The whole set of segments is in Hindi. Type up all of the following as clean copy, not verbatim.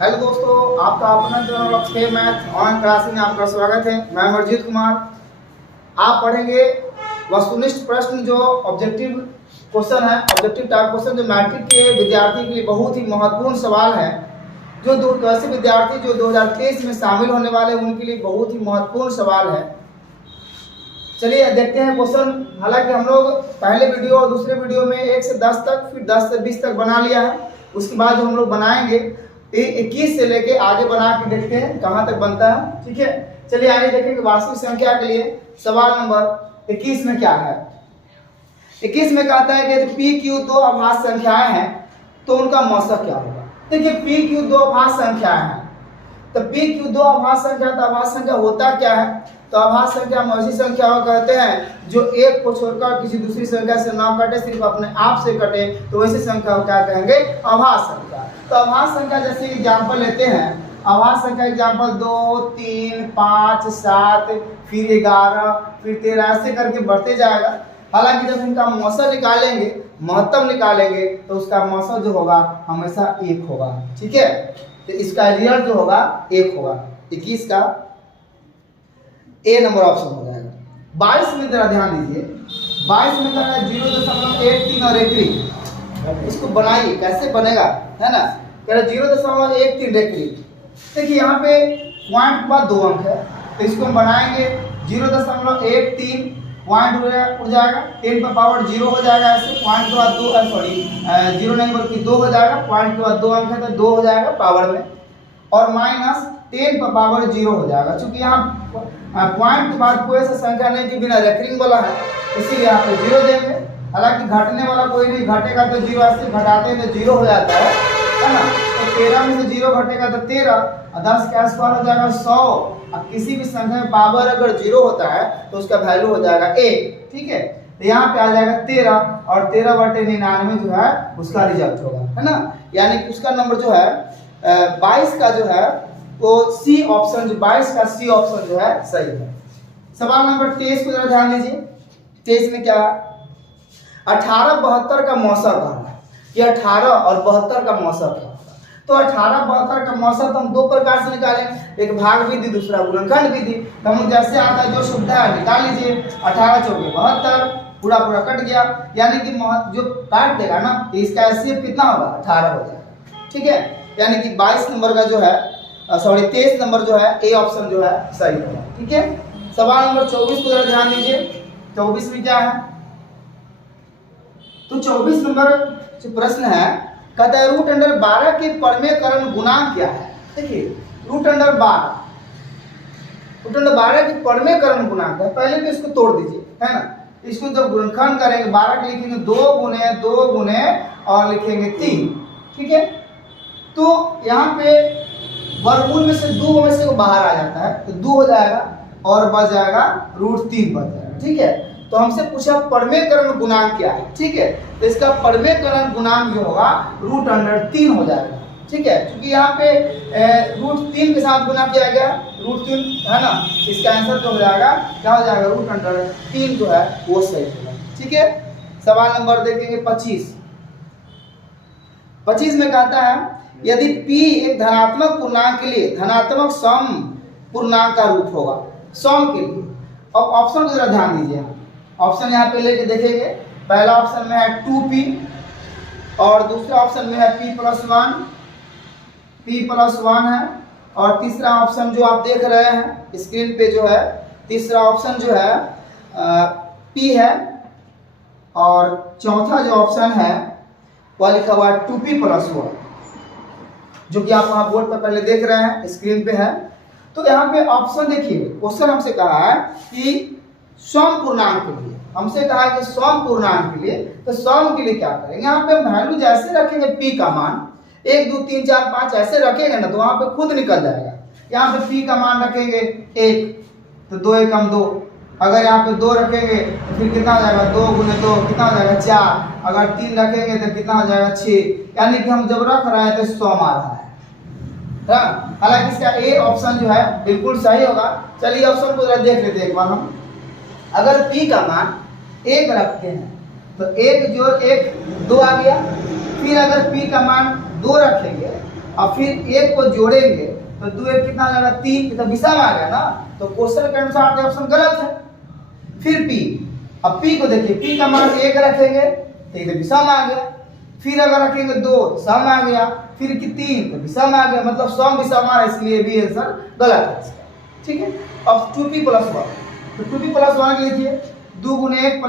हेलो दोस्तों, आपका अपना channel Oxford math online class में आपका स्वागत है। मैं अमरजीत कुमार। आप पढ़ेंगे वस्तुनिष्ठ प्रश्न जो ऑब्जेक्टिव क्वेश्चन है, ऑब्जेक्टिव टाइप क्वेश्चन जो मैट्रिक के विद्यार्थी के लिए बहुत ही महत्वपूर्ण सवाल है, जो ऐसे विद्यार्थी जो 2023 में शामिल होने वाले हैं उनके लिए बहुत ही महत्वपूर्ण सवाल है। चलिए देखते हैं क्वेश्चन। हालांकि हम लोग पहले वीडियो और दूसरे वीडियो में 1 से 10 तक, फिर 10 से 20 तक बना लिया है। उसके बाद जो हम लोग बनाएंगे 21 से लेके आगे बना के देखते हैं कहाँ तक बनता है। ठीक है, चलिए आगे देखेंगे वास्तविक संख्या के लिए सवाल नंबर 21 में क्या है। 21 में कहता है कि यदि पी क्यू दो अभाज्य संख्याएं हैं तो उनका मौसक क्या होगा। देखिए पी क्यू दो अभाज्य संख्याएं हैं, तो पी क्यू दो अभाज्य संख्या, तो अभाज्य संख्या होता क्या है? तो अभाज्य संख्या हम ऐसी संख्या को कहते हैं जो एक को छोड़कर किसी दूसरी संख्या से ना कटे, सिर्फ अपने आप से कटे, तो वैसी संख्या को क्या कहेंगे? अभाज्य संख्या। तो अभाज्य संख्या जैसे एग्जाम्पल लेते हैं, अभाज्य संख्या एग्जाम्पल 2, 3, 5, 7, फिर 11, फिर 13 ऐसे करके बढ़ते जाएगा। हालांकि जब इनका मौसम निकालेंगे, महत्तम निकालेंगे, तो उसका मौसम जो होगा हमेशा 1 होगा। ठीक है, तो इसका रिजल्ट जो होगा 1 होगा। 21 का ए नंबर ऑप्शन हो जाएगा। 22 में जरा ध्यान दीजिए, 22 में जरा 0.13 और 1 इसको बनाइए, कैसे बनेगा है ना। 0.13 देखिए यहाँ पे पॉइंट के बाद 2 अंक है, तो इसको हम बनाएंगे 0.13 पॉइंट उड़ जाएगा, 10 पर पावर 0 हो जाएगा। ऐसे पॉइंट के बाद 2 0 नहीं बल्कि 2 हो जाएगा। पॉइंट के बाद 2 अंक है तो 2 हो जाएगा पावर में, और माइनस 10 पर पावर 0 हो जाएगा। चूंकि यहाँ पॉइंट के बाद कोई सा संख्या नहीं कि बिना रेकरिंग वाला है, इसीलिए यहाँ पे 0 देंगे। हालांकि घटने वाला कोई नहीं, घटेगा तो 0, ऐसे घटाते हैं तो 0 हो जाता है ना। तो 13 में से 0 घटेगा तो 13, और 10 का स्क्वायर हो जाएगा 100। अब किसी भी संख्या में पावर अगर 0 होता है तो उसका वैल्यू हो जाएगा 1। ठीक है, तो यहाँ पे आ जाएगा 13, और 13/99 जो है उसका रिजल्ट होगा, है ना। यानी कि उसका नंबर जो है 22 का जो है वो सी ऑप्शन, जो 22 का सी ऑप्शन जो है सही है। सवाल नंबर 23 को जरा ध्यान दीजिए। 23 में क्या है? 1872 का मौसम कहा है कि 18 और 72 का मौसम क्या होगा। तो 18-72 का मौसम तो हम 2 प्रकार से निकालें, एक भाग विधि, दूसरा गुणनखंड विधि। तो हम जैसे आता है जो सुविधा है निकाल लीजिए। 18 चौके 72, पूरा पूरा कट गया, यानी कि जो काट देगा ना तो इसका एचसीएफ कितना होगा? 18 हो जाएगा। ठीक है, यानी कि 22 नंबर का जो है 23 नंबर जो है ए ऑप्शन जो है सही होगा। ठीक है, सवाल नंबर 24 को जरा ध्यान दीजिए। 24 में क्या है? तो 24 नंबर जो प्रश्न है कहता है √12 के परमेकरण गुणांक क्या है। देखिए √12 के परमेकरण गुणांक है। पहले तो इसको तोड़ दीजिए, है ना। इसको जब गुणनखंड करेंगे 12 के लिखेंगे 2 गुने और लिखेंगे 3। ठीक है, तो यहाँ पे वर्गमूल में से 2 में से वो बाहर आ जाता है तो 2 हो जाएगा, और बच जाएगा √3 बच जाएगा। ठीक है, तो हमसे पूछा परमेकरण गुणांक क्या है। ठीक है, तो इसका परमेकरण गुणांक जो होगा √3 हो जाएगा। ठीक है, क्योंकि यहाँ पे √3 के साथ गुना किया गया, √3 है ना। इसका आंसर जो हो जाएगा क्या हो जाएगा? √3 जो है वो सही होगा। ठीक है, सवाल नंबर देखेंगे 25। 25 में कहता है यदि p एक धनात्मक पूर्णांक के लिए धनात्मक सम पूर्णांक का रूप होगा, सम के लिए। अब ऑप्शन को जरा ध्यान दीजिए। ऑप्शन यहाँ पे लेके देखेंगे। पहला ऑप्शन में है 2p, और दूसरा ऑप्शन में है p+1 है, और तीसरा ऑप्शन जो आप देख रहे हैं स्क्रीन पे जो है, तीसरा ऑप्शन जो है p है, और चौथा जो ऑप्शन है वह लिखा हुआ है 2p+1, जो कि आप वहां बोर्ड पर पहले देख रहे हैं, स्क्रीन पे है। तो यहाँ पे ऑप्शन देखिए, क्वेश्चन हमसे कहा है कि सम पूर्णांक के लिए, हमसे कहा है कि सम पूर्णांक के लिए, तो सम के लिए क्या करेंगे? यहाँ पे वैल्यू जैसे रखेंगे p का मान 1 2 3 4 5 ऐसे रखेंगे ना तो वहां पे खुद निकल जाएगा। यहाँ पे p का मान रखेंगे 1 तो 2 1 2, अगर यहाँ पे 2 रखेंगे तो फिर कितना हो जाएगा? 2 गुने 2 कितना हो जाएगा? 4, अगर 3 रखेंगे तो कितना हो जाएगा? 6। यानी कि हम जब रख रहे हैं तो 100 आ रहा है। हालांकि इसका ए ऑप्शन जो है बिल्कुल सही होगा। चलिए ऑप्शन को जरा देख लेते हैं एक बार हम। अगर p का मान 1 रखते हैं तो 1 जोड़ 1 2 आ गया। फिर अगर p का मान 2 रखेंगे अब फिर एक को जोड़ेंगे तो 2 1 कितना आ जाएगा 3, तो विषम आ गया ना, तो क्वेश्चन के अनुसार तो ऑप्शन गलत है। फिर p, अब p को देखिए, p का मान 1 रखेंगे तो ये विषम आ गया, फिर अगर रखेंगे 2 तो सम आ गया, फिर कि 3 तो विषम आ गया, मतलब सम विषम आ, इसलिए भी आंसर गलत है इसका। ठीक है, अब 2p + 1, तो 2p + 1 लिखिए, 2 × 1 +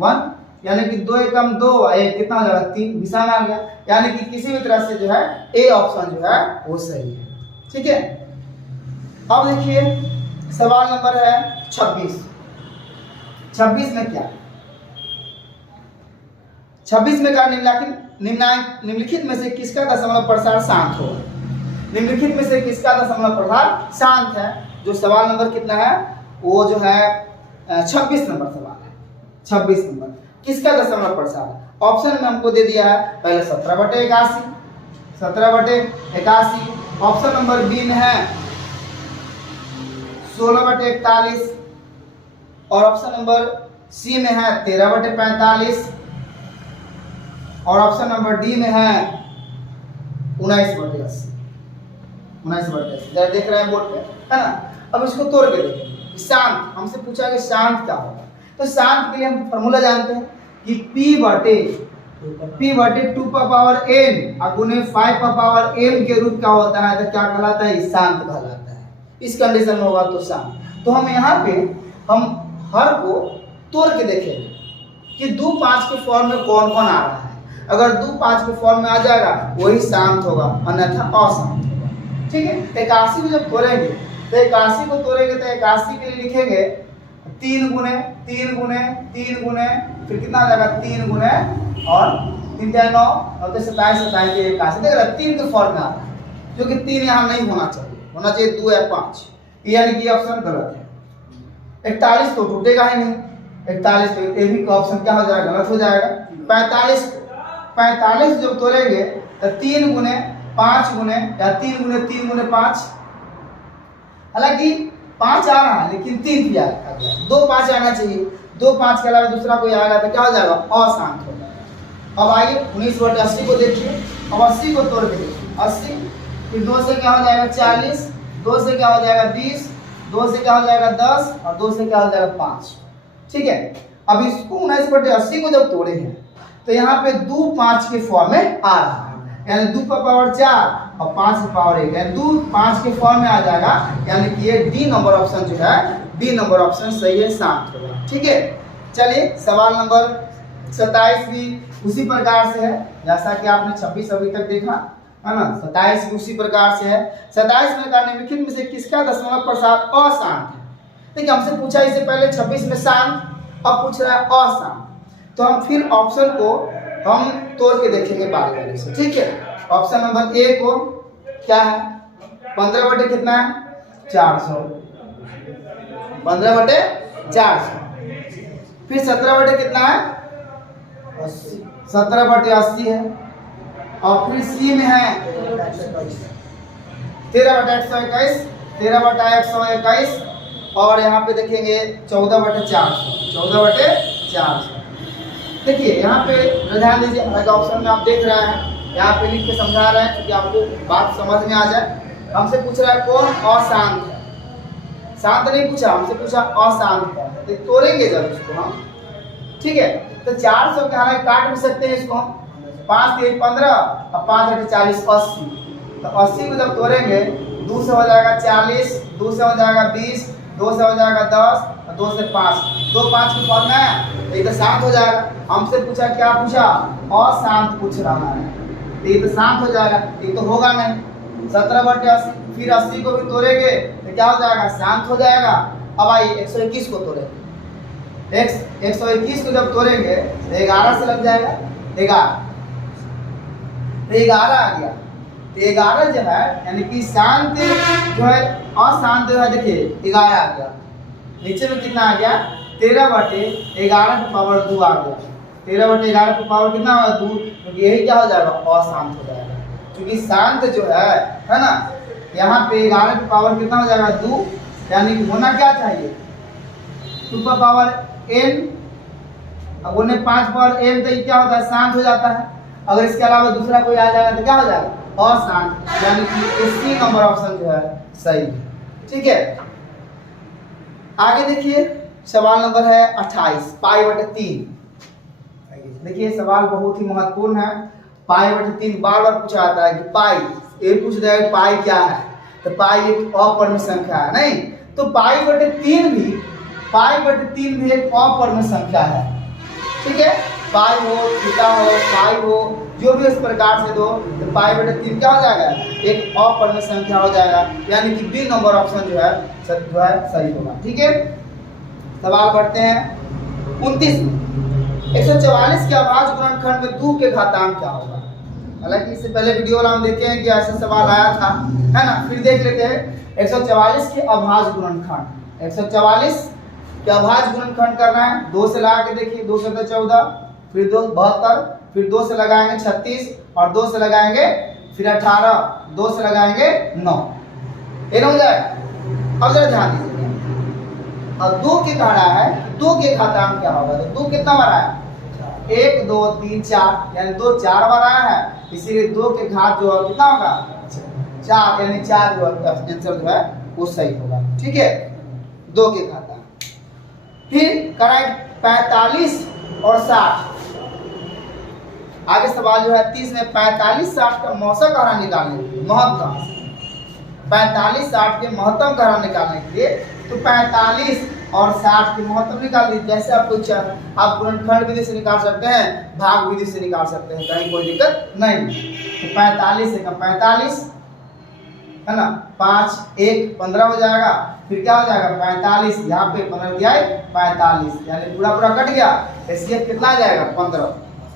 1 यानी कि 2 एकम 2, 1 कितना आ जाएगा 3, विषम आ गया, यानी कि किसी भी तरह से जो है ए ऑप्शन जो है वो सही है। ठीक है, अब देखिए सवाल नंबर है 26। 26 में क्या, 26 में क्या, निम्नलिखित में से किसका दशमलव प्रसार शांत हो। निम्नलिखित में से किसका दशमलव प्रसार शांत है, जो सवाल नंबर कितना है वो जो है 26 नंबर सवाल है। 26 नंबर किसका दशमलव प्रसार, ऑप्शन में हमको दे दिया है पहले 17/81, 17/81, ऑप्शन नंबर बी में है 16/41, और ऑप्शन नंबर सी में है 13/45, और ऑप्शन नंबर डी में है 19/80। 19/80 देख रहे हैं बोर्ड पे, है ना। अब इसको तोड़ के देखें, शांत हमसे पूछा कि शांत क्या होगा, तो शांत के लिए हम फॉर्मूला जानते हैं कि p/2 n गुने 5 n के रूप का होता है, तो क्या कहलाता है, शांत कहलाता है। इस कंडीशन में होगा तो शांत। तो हम यहाँ पे हम हर को तोड़ के देखेंगे कि 2 5 के फॉर्म में कौन कौन आ रहा है। अगर 2 5 के फॉर्म में आ जाएगा वही शांत होगा, अन्यथा अशांत होगा। ठीक है, 81 को जब तोड़ेंगे तो 81 को तोड़ेंगे तो 81 के लिए लिखेंगे 3 गुने 3 गुने 3 गुने, फिर कितना आ जाएगा 3 गुने और 3 × 9 और 27 27 के 81। देख रहे 3 के फॉर्म में आ रहा है, जो कि 3 यहाँ नहीं होना चाहिए, होना चाहिए 2 या 5, यानी कि ऑप्शन गलत है। 41 तो टूटेगा ही नहीं, 41 तो ये भी ऑप्शन क्या हो जाएगा, गलत हो जाएगा। 45 जब तोड़ेंगे तो 3 गुने 5 गुने या 3 गुने 3 गुने 5, हालांकि 5 आ रहा है लेकिन 3 भी आ गया, 2 5 आना चाहिए, 2 5 के अलावा दूसरा कोई आएगा तो क्या हो जाएगा, अशांत हो जाएगा। अब आइए 19/80 को देखिए, अब 80 को तोड़ के देखिए, 80 फिर 2 से क्या हो जाएगा 40, 2 से क्या हो जाएगा 20, 2 से क्या हो जाएगा 10 और 2 से क्या हो जाएगा 5। ठीक है, अब इसको 19/80 को जब तोड़े हैं तो यहाँ पे 2 5 के फॉर्म में आ रहा है, यानी 2 का पावर 4 और 5 का पावर 1, यानी 2 5 के फॉर्म में आ जाएगा, यानी कि ये डी नंबर ऑप्शन जो है, डी नंबर ऑप्शन सही है, शांत होगा। ठीक है, चलिए सवाल नंबर 27 भी उसी प्रकार से है जैसा कि आपने 26 अभी तक देखा है ना। 27 भी उसी प्रकार से है। 27 में निम्नलिखित में से किसका दशमलव प्रसार अशांत है। देखिए हमसे पूछा इससे पहले 26 में शांत, अब पूछ रहा है अशांत, तो हम फिर ऑप्शन को हम तोड़ के देखेंगे बारी बारी से। ठीक है, ऑप्शन नंबर ए को क्या है 15 कितना है 400, 15/400, फिर 17 कितना है 80, 17/80 है, और फिर सी में है 13/121, 13/121, और यहाँ पे देखेंगे 14/400, 14/400। देखिए यहाँ पे ध्यान दीजिए, अलग ऑप्शन में आप देख रहे हैं, यहाँ पे लिख के समझा रहे हैं क्योंकि आपको बात समझ में आ जाए। हमसे पूछ रहा है कौन अशांत है, शांत नहीं पूछा, हमसे पूछा अशांत है, तो तोड़ेंगे जब इसको हम। ठीक है, तो 400 के हालांकि काट भी सकते हैं इसको, 5 × 15 और 5 × 40 80, तो 80 को जब तोड़ेंगे 2 से हो जाएगा 40, 2 से हो जाएगा 20, 2 से हो जाएगा 10 और 2 से 5, 2 5 के फॉर्म में तो ये तो शांत हो जाएगा। हमसे पूछा क्या पूछा, अशांत पूछ रहा है, तो ये तो शांत हो जाएगा, ये तो होगा नहीं। 17/80, फिर 80 को भी तोड़ेंगे तो क्या हो जाएगा, शांत हो जाएगा। अब आइए 121 को तोड़ेंगे, 121 को जब तोड़ेंगे तो 11 से लग जाएगा, 11 तो 11 आ गया, तो 11 जो है यानी कि शांत जो है, अशांत जो है देखिए 11 आ गया, नीचे में कितना आ गया 13/11 की पावर 2 आ गया, 13/11 की पावर कितना होगा 2, क्योंकि यही क्या हो जाएगा अशांत हो जाएगा, क्योंकि शांत जो है ना, यहाँ पे 11 की पावर कितना हो जाएगा 2, यानी कि होना क्या चाहिए 2 का पावर n, अब उन्हें 5 पावर n, तो क्या होता है शांत हो जाता है। अगर इसके अलावा दूसरा कोई आ जाएगा तो क्या हो जाएगा अशांत, यानी कि सी नंबर ऑप्शन जो है सही है। ठीक है, आगे देखिए सवाल नंबर है 28, पाई/3। देखिए सवाल बहुत ही महत्वपूर्ण है। पाई/3 बार बार पूछा जाता है कि पाई, ये पूछ रहा है पाई क्या है, तो पाई एक अपूर्ण संख्या है, नहीं तो पाई/3 भी एक अपूर्ण संख्या है। ठीक है, पाई हो, थीटा हो, पाई हो, जो भी इस प्रकार से दो तो पाई/3 क्या हो जाएगा, एक अपूर्ण संख्या हो जाएगा, यानी कि बी नंबर ऑप्शन जो है सही होगा। ठीक है, सवाल बढ़ते हैं 29 में। 144 के अभाज्य गुणनखंड में 2 के घातांक क्या होगा। हालांकि इससे पहले वीडियो वाला हम देखे हैं कि ऐसा सवाल आया था, है ना, फिर देख लेते हैं। 144 के अभाज्य गुणनखंड, 144 के अभाज्य गुणनखंड करना है। 2 से लगा के देखिए, 2 से 14, फिर 2 72, फिर 2 से लगाएंगे 36 और 2 से लगाएंगे फिर 18, 2 से लगाएंगे 9, ये हो जाएगा। अब जरा ध्यान दीजिए, अब 2 के कह रहा है 2 के घातांक क्या होगा, तो 2 कितना बार आया, 1 2 3 4, यानी 2 4 बार आया है, इसीलिए 2 के घात जो है कितना होगा 4, यानी 4 जो आंसर जो है वो सही होगा। ठीक है, 2 के घातांक। फिर करें 45 और 60। आगे सवाल जो है 30 में 45 60 का मौसम कहाँ निकालने, महत्तम 45 60 के महत्तम कहाँ निकालने के लिए, तो 45 और 60 के महत्तम निकाल दीजिए। जैसे आपको इच्छा, आप गुणनखंड विधि से निकाल सकते हैं, भाग विधि से निकाल सकते हैं, कहीं कोई दिक्कत नहीं। तो 45 से 45 है ना, 5 1 15 हो जाएगा, फिर क्या हो जाएगा 45, यहाँ पे 15 दिया है 45, यानी पूरा पूरा कट गया। एचसीएफ कितना आ जाएगा 15,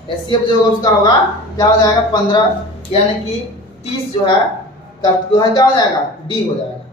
एचसीएफ जो उसका होगा क्या हो जाएगा 15, यानी कि 30 जो है क्या हो जाएगा डी हो जाएगा।